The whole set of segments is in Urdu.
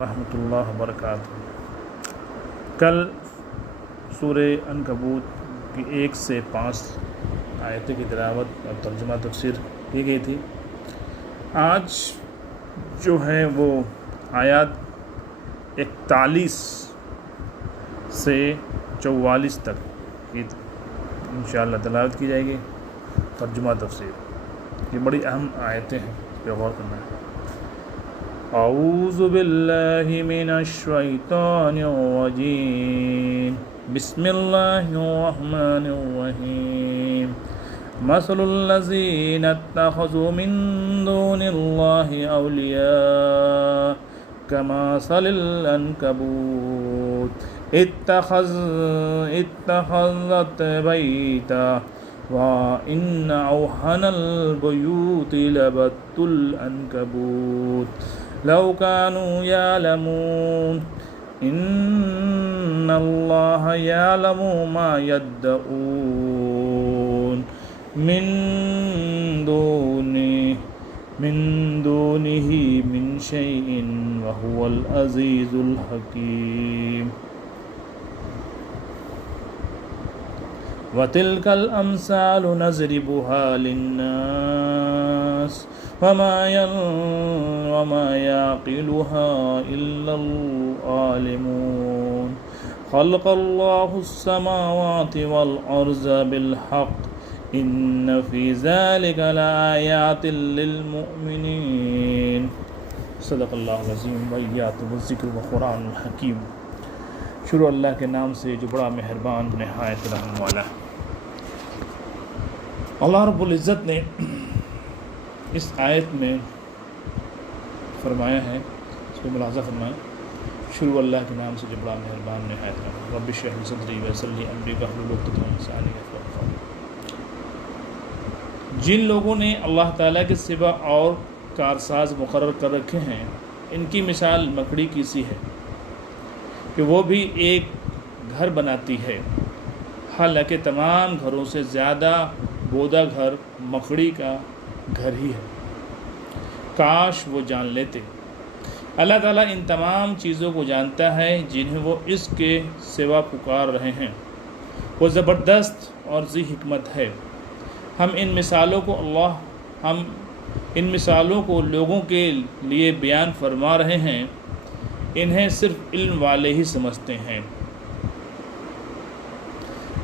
رحمۃ اللہ وبرکاتہ۔ کل سورہ عنکبوت کی 1 سے 5 آیتیں کی تلاوت اور ترجمہ تفسیر کی گئی تھی۔ آج جو ہے وہ آیات 41 سے 44 تک کی انشاءاللہ تلاوت کی جائے گی، ترجمہ تفسیر۔ یہ بڑی اہم آیتیں ہیں، اس پہ غور کرنا ہے۔ اعوذ باللہ من الشیطان الرجیم، بسم اللہ الرحمن الرحیم۔ مثل الذین اتخذوا من دون اللہ اولیاء کمثل العنکبوت اتخذت بیتا وَإِنَّ أَوْهَنَ الْبُيُوتِ لَبَيْتُ الْعَنكَبُوتِ لَوْ كَانُوا يَعْلَمُونَ إِنَّ اللَّهَ يَعْلَمُ مَا يَدَّعُونَ مِن دُونِهِ مِن شَيْءٍ وَهُوَ الْعَزِيزُ الْحَكِيمُ۔ وَتِلْكَ الْأَمْثَالُ نَضْرِبُهَا لِلنَّاسِ وَمَا يَعْقِلُهَا إِلَّا الْعَالِمُونَ۔ خَلَقَ اللَّهُ السَّمَاوَاتِ وَالْأَرْضَ بِالْحَقِّ إِنَّ فِي ذَلِكَ لَآيَاتٍ لِلْمُؤْمِنِينَ۔ صدق اللہ العظیم وإیاکم الذکر والقرآن الحکیم۔ شروع اللہ کے نام سے جو بڑا مہربان نہایت رحم والا ہے۔ اللہ رب العزت نے اس آیت میں فرمایا ہے، اس کو ملاحظہ فرمایا، شروع اللہ کے نام سے جو بڑا مہربان نہایت رحم، رب اشرح لی صدری ویسر لی امری واحلل عقدۃ من لسانی یفقهوا قولی۔ جن لوگوں نے اللہ تعالیٰ کے سوا اور کارساز مقرر کر رکھے ہیں، ان کی مثال مکڑی کی سی ہے کہ وہ بھی ایک گھر بناتی ہے، حالانکہ تمام گھروں سے زیادہ بودا گھر مکڑی کا گھر ہی ہے۔ کاش وہ جان لیتے۔ اللہ تعالیٰ ان تمام چیزوں کو جانتا ہے جنہیں وہ اس کے سوا پکار رہے ہیں۔ وہ زبردست اور ذی حکمت ہے۔ ہم ان مثالوں کو لوگوں کے لیے بیان فرما رہے ہیں، انہیں صرف علم والے ہی سمجھتے ہیں۔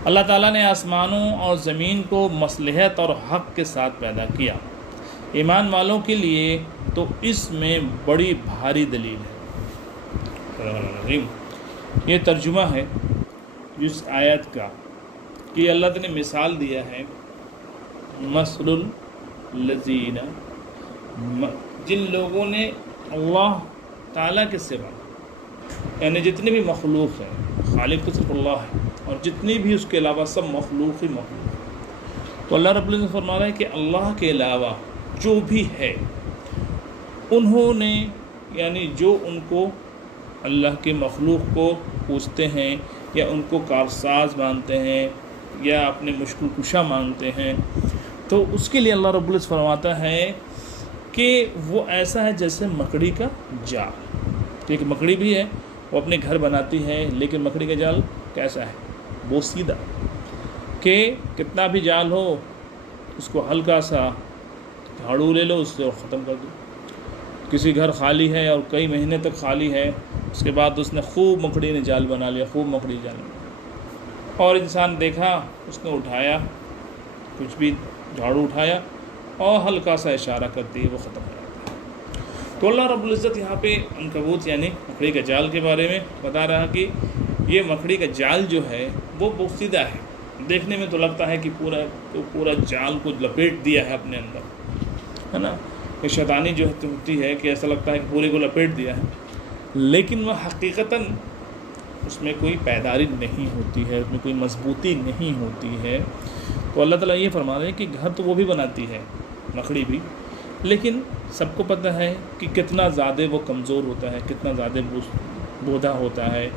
اللہ تعالیٰ نے آسمانوں اور زمین کو مصلحت اور حق کے ساتھ پیدا کیا۔ ایمان والوں کے لیے تو اس میں بڑی بھاری دلیل ہے۔ یہ ترجمہ ہے اس آیت کا کہ اللہ تعالیٰ نے مثال دیا ہے، مثل الذین، جن لوگوں نے اللہ تعالیٰ کے سوا، یعنی جتنے بھی مخلوق ہیں، خالق تو صرف اللہ ہے، اور جتنی بھی اس کے علاوہ سب مخلوق ہی مخلوق۔ تو اللہ رب العزت فرما رہا ہے کہ اللہ کے علاوہ جو بھی ہے، انہوں نے، یعنی جو ان کو اللہ کے مخلوق کو پوچھتے ہیں یا ان کو کارساز مانتے ہیں یا اپنے مشکل کشا مانتے ہیں، تو اس کے لیے اللہ رب العزت فرماتا ہے کہ وہ ایسا ہے جیسے مکڑی کا جال۔ ایک مکڑی بھی ہے، وہ اپنے گھر بناتی ہے، لیکن مکڑی کا جال کیسا ہے؟ وہ سیدھا، کہ کتنا بھی جال ہو اس کو ہلکا سا جھاڑو لے لو، اس سے ختم کر دو۔ کسی گھر خالی ہے اور کئی مہینے تک خالی ہے، اس کے بعد اس نے خوب مکڑی نے جال بنا لیا، خوب مکڑی جال بنا، اور انسان دیکھا، اس نے اٹھایا، کچھ بھی جھاڑو اٹھایا اور ہلکا سا اشارہ کرتی ہے، وہ ختم ہو جاتا ہے۔ تو اللہ رب العزت یہاں پہ عنکبوت یعنی مکڑی کا جال کے بارے میں بتا رہا کہ یہ مکڑی کا جال جو ہے وہ بہت سیدھا ہے، دیکھنے میں تو لگتا ہے کہ پورا جال کو لپیٹ دیا ہے اپنے اندر، ہے نا؟ یہ شیطانی جو ہوتی ہے کہ ایسا لگتا ہے کہ پورے کو لپیٹ دیا ہے، لیکن وہ حقیقتاً اس میں کوئی پائیداری نہیں ہوتی ہے، اس میں کوئی مضبوطی نہیں ہوتی ہے۔ تو اللہ تعالیٰ یہ فرما رہے ہیں کہ گھر تو وہ بھی بناتی ہے، مکڑی بھی، لیکن سب کو پتہ ہے کہ کتنا زیادہ وہ کمزور ہوتا ہے، کتنا زیادہ بودا ہوتا ہے،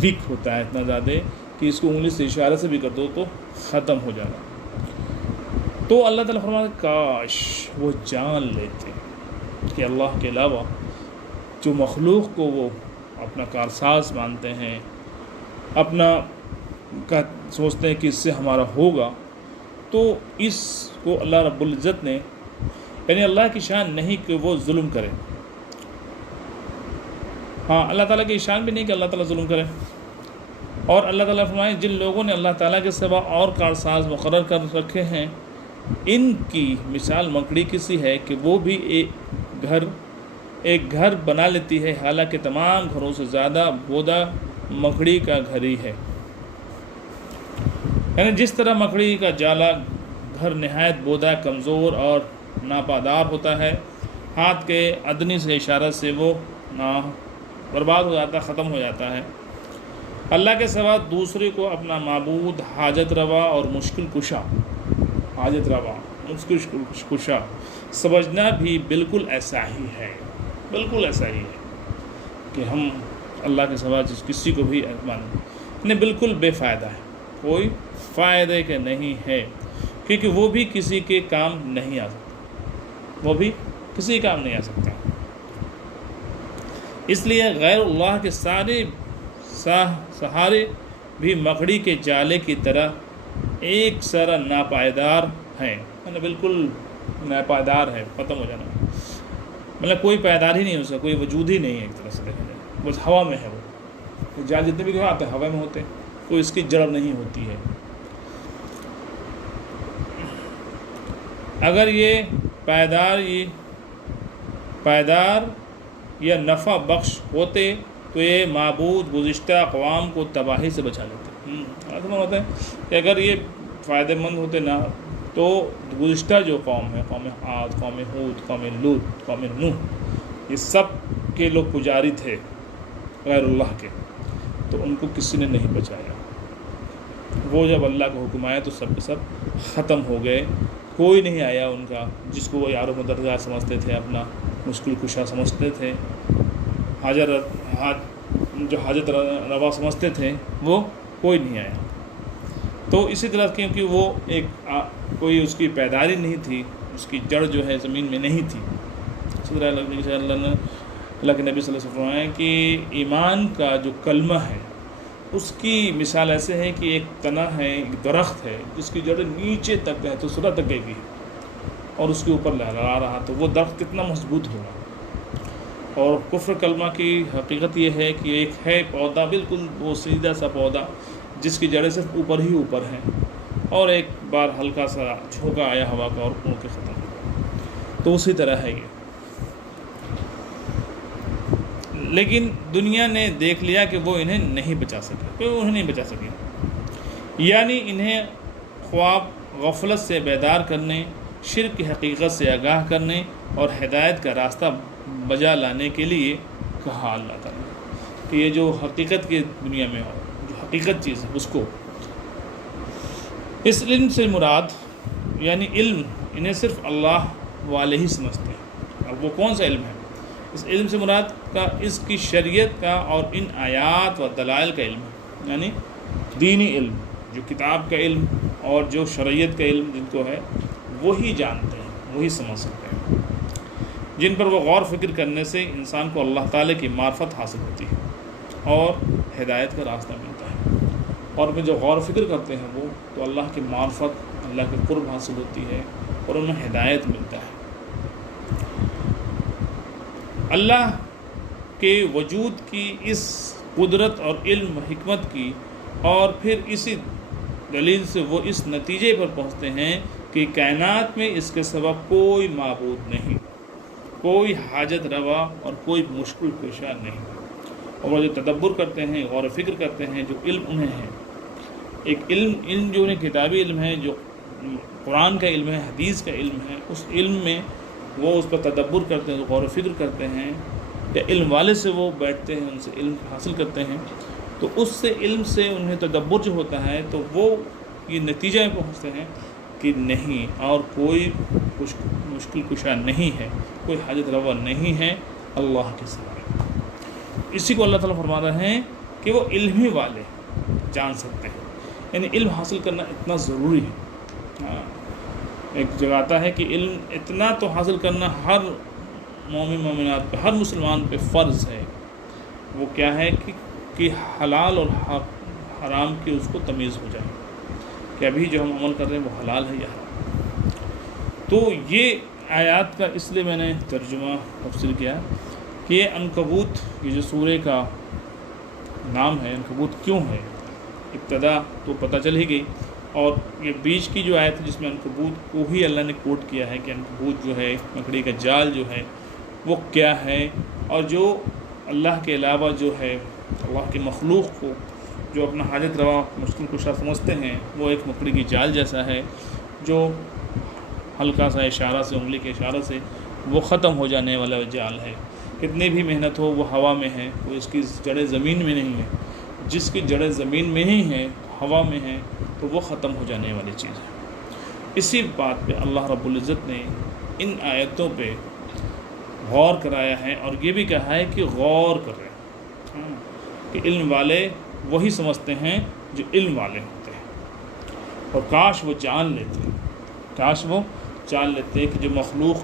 ویک ہوتا ہے، اتنا زیادہ کہ اس کو انگلی سے اشارے سے بھی کر دو تو ختم ہو جانا۔ تو اللہ تعالیٰ فرماتا ہے کاش وہ جان لیتے کہ اللہ کے علاوہ جو مخلوق کو وہ اپنا کارساز مانتے ہیں، اپنا سوچتے ہیں کہ اس سے ہمارا ہوگا، تو اس کو اللہ رب العزت نے، یعنی اللہ کی شان نہیں کہ وہ ظلم کرے. ہاں، اللہ تعالیٰ کی شان بھی نہیں کہ اللہ تعالیٰ ظلم کرے. اور اللہ تعالیٰ فرمائے جن لوگوں نے اللہ تعالیٰ کے سوا اور کارساز مقرر کر رکھے ہیں، ان کی مثال مکڑی کی سی ہے کہ وہ بھی ایک گھر بنا لیتی ہے، حالانکہ تمام گھروں سے زیادہ بودا مکڑی کا گھر ہی ہے. یعنی جس طرح مکڑی کا جالا گھر نہایت بودا، کمزور اور ناپائیدار ہوتا ہے، ہاتھ کے ادنی سے اشارہ سے وہ برباد ہو جاتا، ختم ہو جاتا ہے. اللہ کے سوا دوسرے کو اپنا معبود، حاجت روا اور مشکل کشا سمجھنا بھی بالکل ایسا ہی ہے. بالکل ایسا ہی ہے کہ ہم اللہ کے سوا کسی کو بھی مانیں، نہیں، بالکل بے فائدہ ہے، کوئی فائدے کے نہیں ہے، کیونکہ وہ بھی کسی کے کام نہیں آ سکتا، وہ بھی کسی کام نہیں آ سکتا. اس لیے غیر اللہ کے سارے سہارے بھی مکڑی کے جالے کی طرح ایک سارا ناپائیدار ہیں، یعنی بالکل ناپائیدار ہے، ختم ہو جانا، مطلب کوئی پائیدار ہی نہیں ہو سکتا، کوئی وجود ہی نہیں ہے ایک طرح سے دیکھا جائے، بس ہوا میں ہے. وہ جال جتنے بھی آتے ہیں ہوا میں ہوتے ہیں، کوئی اس کی جڑ نہیں ہوتی ہے. اگر یہ پائیدار یا نفع بخش ہوتے تو یہ معبود گزشتہ اقوام کو تباہی سے بچا لیتے. ہوتا ہے کہ اگر یہ فائدہ مند ہوتے نہ تو گزشتہ جو قوم ہے، قوم عاد، قوم ہود، قوم لوط، قوم نوح، یہ سب کے لوگ پجاری تھے غیر اللہ کے، تو ان کو کسی نے نہیں بچایا. وہ جب اللہ کا حکم آیا تو سب کے سب ختم ہو گئے. کوئی نہیں آیا ان کا جس کو وہ یار و مددگار سمجھتے تھے، اپنا مشکل کشا سمجھتے تھے، جو حاجت روا سمجھتے تھے، وہ کوئی نہیں آیا. تو اسی طرح کیونکہ وہ کوئی اس کی پیداواری نہیں تھی، اس کی جڑ جو ہے زمین میں نہیں تھی. اسی طرح اللہ کے نبی صلی اللہ علیہ وسلم فرمایا کہ ایمان کا جو کلمہ ہے اس کی مثال ایسے ہے کہ ایک تنا ہے، ایک درخت ہے جس کی جڑ نیچے تک ہے تو صبح تک گئے گی، اور اس کے اوپر لہرا رہا، تو وہ درخت کتنا مضبوط ہوگا. اور کفر کلمہ کی حقیقت یہ ہے کہ ایک ہے پودا، بالکل وہ سیدھا سا پودا جس کی جڑیں صرف اوپر ہی اوپر ہیں، اور ایک بار ہلکا سا جھونکا آیا ہوا کا اور اڑ کے ختم ہو. تو اسی طرح ہے یہ. لیکن دنیا نے دیکھ لیا کہ وہ انہیں نہیں بچا سکے، یعنی انہیں خواب غفلت سے بیدار کرنے، شرک کی حقیقت سے آگاہ کرنے اور ہدایت کا راستہ بجا لانے کے لیے کہا اللہ تعالیٰ کہ یہ جو حقیقت کی دنیا میں ہو، جو حقیقت چیز ہے اس کو، اس علم سے مراد، یعنی علم انہیں صرف اللہ والے ہی سمجھتے ہیں. اب وہ کون سا علم ہے؟ اس علم سے مراد کا اس کی شریعت کا اور ان آیات و دلائل کا علم ہے، یعنی دینی علم، جو کتاب کا علم اور جو شریعت کا علم جن کو ہے وہی جانتے ہیں، وہی سمجھ سکتے ہیں، جن پر وہ غور فکر کرنے سے انسان کو اللہ تعالیٰ کی معرفت حاصل ہوتی ہے اور ہدایت کا راستہ ملتا ہے. اور میں جو غور فکر کرتے ہیں وہ تو اللہ کی معرفت، اللہ کے قرب حاصل ہوتی ہے اور انہیں ہدایت ملتا ہے. اللہ کے وجود کی اس قدرت اور علم و حکمت کی، اور پھر اسی دلیل سے وہ اس نتیجے پر پہنچتے ہیں کہ کائنات میں اس کے سوا کوئی معبود نہیں، کوئی حاجت روا اور کوئی مشکل کشا نہیں. اور وہ جو تدبر کرتے ہیں، غور و فکر کرتے ہیں، جو علم انہیں ہے، ایک علم جو انہیں کتابی علم ہے، جو قرآن کا علم ہے، حدیث کا علم ہے، اس علم میں وہ اس پر تدبر کرتے ہیں، غور و فکر کرتے ہیں، یا علم والے سے وہ بیٹھتے ہیں، ان سے علم حاصل کرتے ہیں، تو اس سے علم سے انہیں تدبر جو ہوتا ہے تو وہ یہ نتیجہ میں پہنچتے ہیں کہ نہیں، اور کوئی مشکل کشا نہیں ہے، کوئی حاجت روا نہیں ہے اللہ کے سوا. اسی کو اللہ تعالیٰ فرما رہے ہیں کہ وہ علم ہی والے جان سکتے ہیں، یعنی علم حاصل کرنا اتنا ضروری ہے. ایک جگہ آتا ہے کہ علم اتنا تو حاصل کرنا ہر مومن مومنات پہ، ہر مسلمان پہ فرض ہے وہ کیا ہے کہ حلال اور حرام کی اس کو تمیز ہو جائے کہ ابھی جو ہم عمل کر رہے ہیں وہ حلال ہے یا حرام۔ تو یہ آیات کا اس لیے میں نے ترجمہ تفسیر کیا کہ یہ عنکبوت، یہ جو سورہ کا نام ہے عنکبوت کیوں ہے، ابتدا تو پتہ چل ہی گئی، اور یہ بیچ کی جو آیت ہے جس میں عنکبوت کو ہی اللہ نے کوٹ کیا ہے کہ عنکبوت جو ہے، مکڑی کا جال جو ہے وہ کیا ہے، اور جو اللہ کے علاوہ جو ہے اللہ کے مخلوق کو جو اپنا حاجت روا مشکل کشا سمجھتے ہیں وہ ایک مکڑی کی جال جیسا ہے جو ہلکا سا اشارہ سے، انگلی کے اشارہ سے وہ ختم ہو جانے والا جال ہے، کتنی بھی محنت ہو وہ ہوا میں ہے، وہ اس کی جڑیں زمین میں نہیں ہے، جس کی جڑیں زمین میں ہی ہیں ہوا میں ہیں تو وہ ختم ہو جانے والی چیز ہے۔ اسی بات پہ اللہ رب العزت نے ان آیتوں پہ غور کرایا ہے، اور یہ بھی کہا ہے کہ غور کریں کہ علم والے وہی سمجھتے ہیں جو علم والے ہوتے ہیں، اور کاش وہ جان لیتے کہ جو مخلوق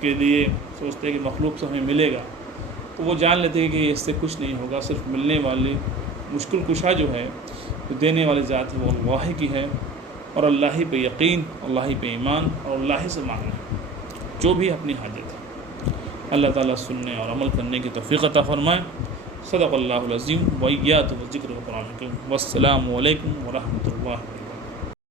کے لیے سوچتے ہیں کہ مخلوق سے ہمیں ملے گا، تو وہ جان لیتے کہ اس سے کچھ نہیں ہوگا، صرف ملنے والی مشکل کشا جو ہے، جو دینے والی ذات ہے وہ اللہ کی ہے، اور اللہ ہی پہ یقین، اللہ ہی پہ ایمان، اور اللہ ہی سے مانگنا جو بھی اپنی حاجت ہے۔ اللہ تعالیٰ سننے اور عمل کرنے کی توفیق عطا فرمائے۔ صدق اللہ العظیم وإياكم والذکر والقرآن الحکیم۔ والسلام علیکم ورحمۃ اللہ۔